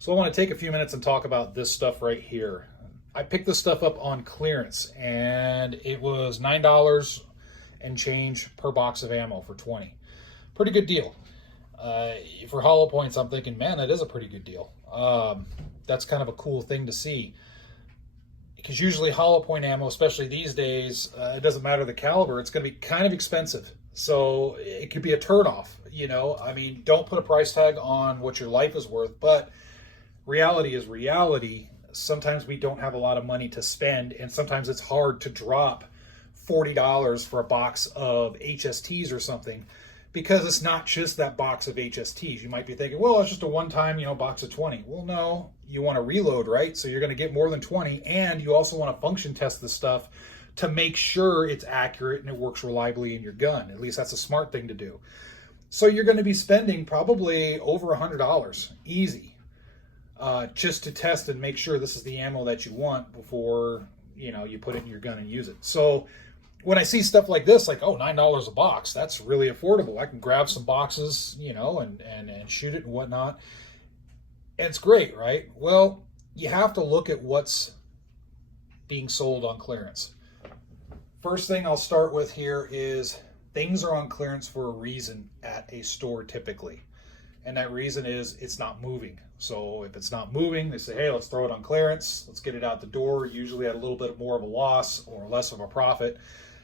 So I want to take a few minutes and talk about this stuff right here. I picked this stuff up on clearance and it was $9 and change per box of ammo for 20. Pretty good deal. For hollow points, I'm thinking, man, that is a pretty good deal. That's kind of a cool thing to see. Because usually hollow point ammo, especially these days, it doesn't matter the caliber, it's going to be kind of expensive. So it could be a turnoff, you know. I mean, don't put a price tag on what your life is worth, but reality is reality. Sometimes we don't have a lot of money to spend, and sometimes it's hard to drop $40 for a box of HSTs or something, because it's not just that box of HSTs. You might be thinking, well, it's just a one-time, box of 20. Well, no, you want to reload, right? So you're going to get more than 20, and you also want to function test this stuff to make sure it's accurate and it works reliably in your gun. At least that's a smart thing to do. So you're going to be spending probably over $100 easy, just to test and make sure this is the ammo that you want before you put it in your gun and use it. So when I see stuff like this, like, oh, $9 a box, that's really affordable. I can grab some boxes, and shoot it and whatnot. And it's great, right? Well, you have to look at what's being sold on clearance. First thing I'll start with here is things are on clearance for a reason at a store typically. And that reason is it's not moving. So if it's not moving, they say, hey, let's throw it on clearance. Let's get it out the door, usually at a little bit more of a loss or less of a profit,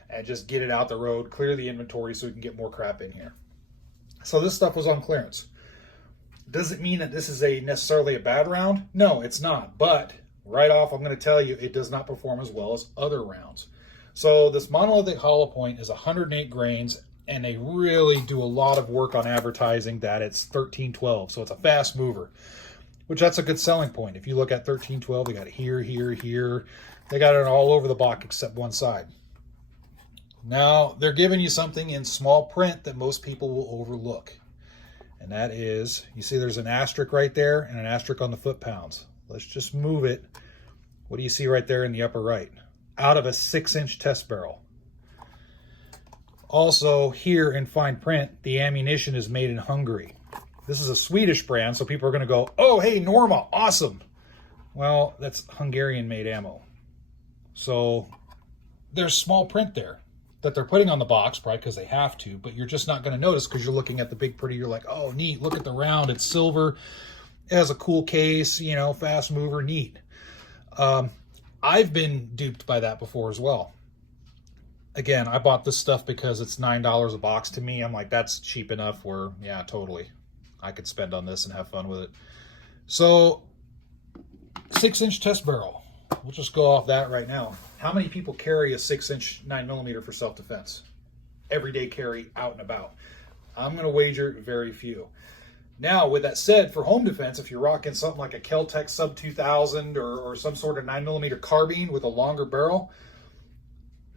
and just get it out the road, clear the inventory so we can get more crap in here. So this stuff was on clearance. Does it mean that this is necessarily a bad round? No, it's not. But right off, I'm going to tell you, it does not perform as well as other rounds. So this monolithic hollow point is 108 grains, and they really do a lot of work on advertising that it's 1312. So it's a fast mover, which that's a good selling point. If you look at 1312, they got it here, here, here. They got it all over the box except one side. Now, they're giving you something in small print that most people will overlook. And that is, you see there's an asterisk right there and an asterisk on the foot-pounds. Let's just move it. What do you see right there in the upper right? Out of a 6-inch test barrel. Also, here in fine print, the ammunition is made in Hungary. This is a Swedish brand, so people are going to go, oh, hey, Norma, awesome. Well, that's Hungarian-made ammo. So there's small print there that they're putting on the box, probably because they have to, but you're just not going to notice because you're looking at the big pretty. You're like, oh, neat, look at the round. It's silver. It has a cool case, fast mover, neat. I've been duped by that before as well. Again, I bought this stuff because it's $9 a box to me. I'm like, that's cheap enough where, yeah, totally. I could spend on this and have fun with it. So 6-inch test barrel. We'll just go off that right now. How many people carry a 6-inch 9mm for self-defense? Everyday carry out and about. I'm going to wager very few. Now, with that said, for home defense, if you're rocking something like a Kel-Tec Sub 2000 or some sort of 9mm carbine with a longer barrel,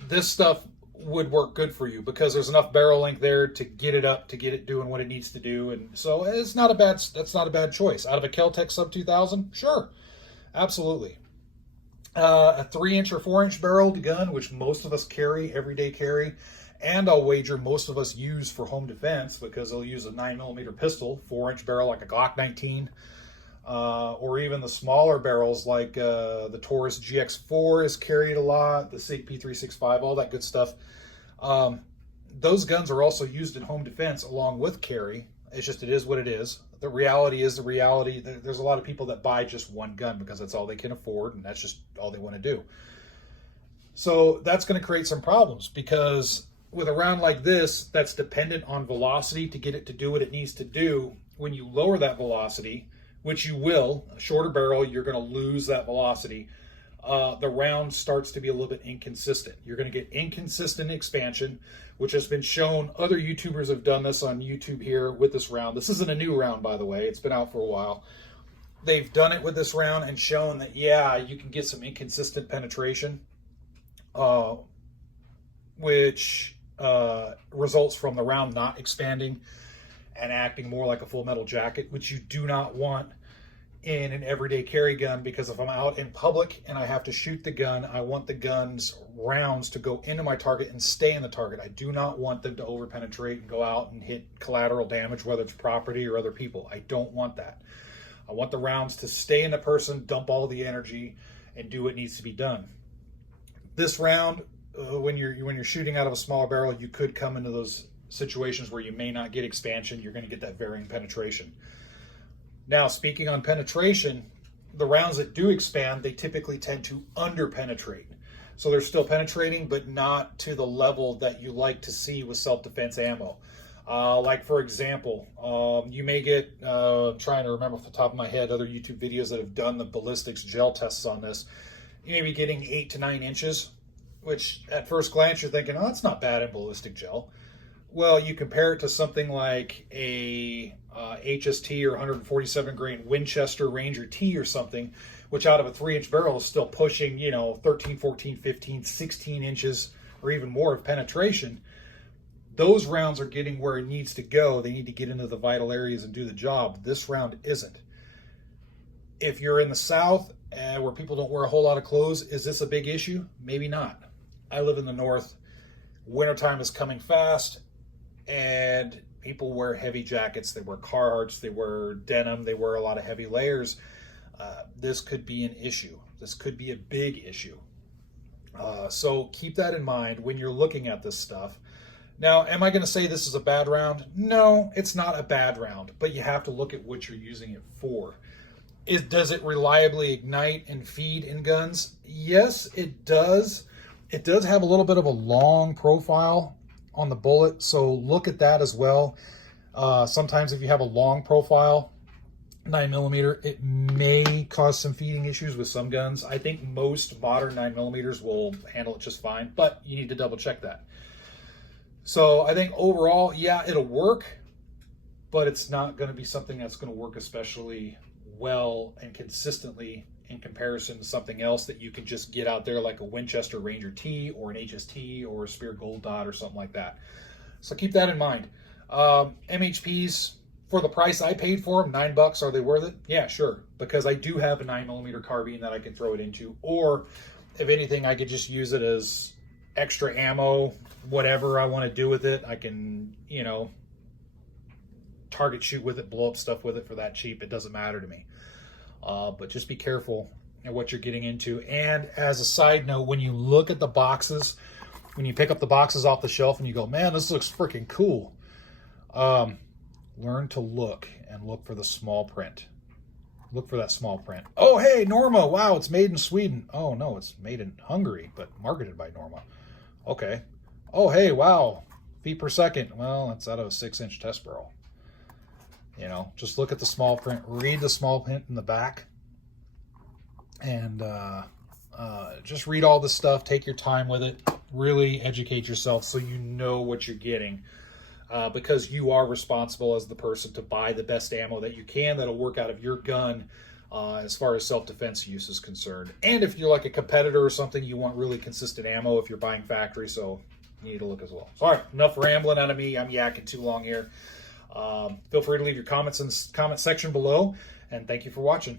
this stuff would work good for you because there's enough barrel length there to get it up, to get it doing what it needs to do. And so that's not a bad choice. Out of a Kel-Tec Sub 2000, sure, absolutely. A 3-inch or 4-inch barreled gun, which most of us carry, everyday carry, and I'll wager most of us use for home defense because they'll use a 9mm pistol, 4-inch barrel like a Glock 19, or even the smaller barrels like the Taurus GX4 is carried a lot, the SIG P365, all that good stuff. Those guns are also used in home defense along with carry. It's just, it is what it is. The reality is the reality. There's a lot of people that buy just one gun because that's all they can afford and that's just all they want to do. So that's going to create some problems because with a round like this that's dependent on velocity to get it to do what it needs to do, when you lower that velocity, which you will, a shorter barrel, you're going to lose that velocity. The round starts to be a little bit inconsistent. You're going to get inconsistent expansion, which has been shown. Other YouTubers have done this on YouTube here with this round. This isn't a new round, by the way. It's been out for a while. They've done it with this round and shown that, yeah, you can get some inconsistent penetration, which results from the round not expanding and acting more like a full metal jacket, which you do not want in an everyday carry gun, because if I'm out in public and I have to shoot the gun, I want the gun's rounds to go into my target and stay in the target. I do not want them to overpenetrate and go out and hit collateral damage, whether it's property or other people. I don't want that. I want the rounds to stay in the person, dump all the energy, and do what needs to be done. This round, when you're shooting out of a smaller barrel, you could come into those situations where you may not get expansion. You're going to get that varying penetration. Now, speaking on penetration, the rounds that do expand, they typically tend to under-penetrate. So they're still penetrating, but not to the level that you like to see with self-defense ammo. Like, for example, you may get, trying to remember off the top of my head, other YouTube videos that have done the ballistics gel tests on this. You may be getting 8 to 9 inches, which at first glance you're thinking, oh, that's not bad in ballistic gel. Well, you compare it to something like a HST or 147 grain Winchester Ranger T or something, which out of a 3-inch barrel is still pushing, 13, 14, 15, 16 inches or even more of penetration. Those rounds are getting where it needs to go. They need to get into the vital areas and do the job. This round isn't. If you're in the South where people don't wear a whole lot of clothes, is this a big issue? Maybe not. I live in the North. Wintertime is coming fast, and people wear heavy jackets. They wear Carhartts. They wear denim. They wear a lot of heavy layers. This could be an issue. This could be a big issue. So keep that in mind when you're looking at this stuff. Now, am I going to say this is a bad round? No, it's not a bad round, but you have to look at what you're using it for. Does it reliably ignite and feed in guns? Yes, it does. It does have a little bit of a long profile on the bullet, so look at that as well. Sometimes if you have a long profile, 9mm, it may cause some feeding issues with some guns. I think most modern 9mm will handle it just fine, but you need to double check that. So I think overall, yeah, it'll work, but it's not going to be something that's going to work especially well and consistently in comparison to something else that you can just get out there like a Winchester Ranger T or an HST or a Spear Gold Dot or something like that. So keep that in mind. MHPs, for the price I paid for them, $9, are they worth it? Yeah, sure, because I do have a 9mm carbine that I can throw it into, or if anything, I could just use it as extra ammo, whatever I want to do with it. I can, target shoot with it, blow up stuff with it for that cheap. It doesn't matter to me. But just be careful at what you're getting into. And as a side note, when you look at the boxes, when you pick up the boxes off the shelf and you go, man, this looks freaking cool. Learn to look for the small print. Look for that small print. Oh, hey, Norma. Wow, it's made in Sweden. Oh, no, it's made in Hungary, but marketed by Norma. Okay. Oh, hey, wow. Feet per second. Well, it's out of a 6-inch test barrel. Just look at the small print. Read the small print in the back. And just read all this stuff. Take your time with it. Really educate yourself so you know what you're getting. Because you are responsible as the person to buy the best ammo that you can that'll work out of your gun as far as self-defense use is concerned. And if you're like a competitor or something, you want really consistent ammo if you're buying factory, so you need to look as well. So, all right, enough rambling out of me. I'm yakking too long here. Feel free to leave your comments in the comment section below, and thank you for watching.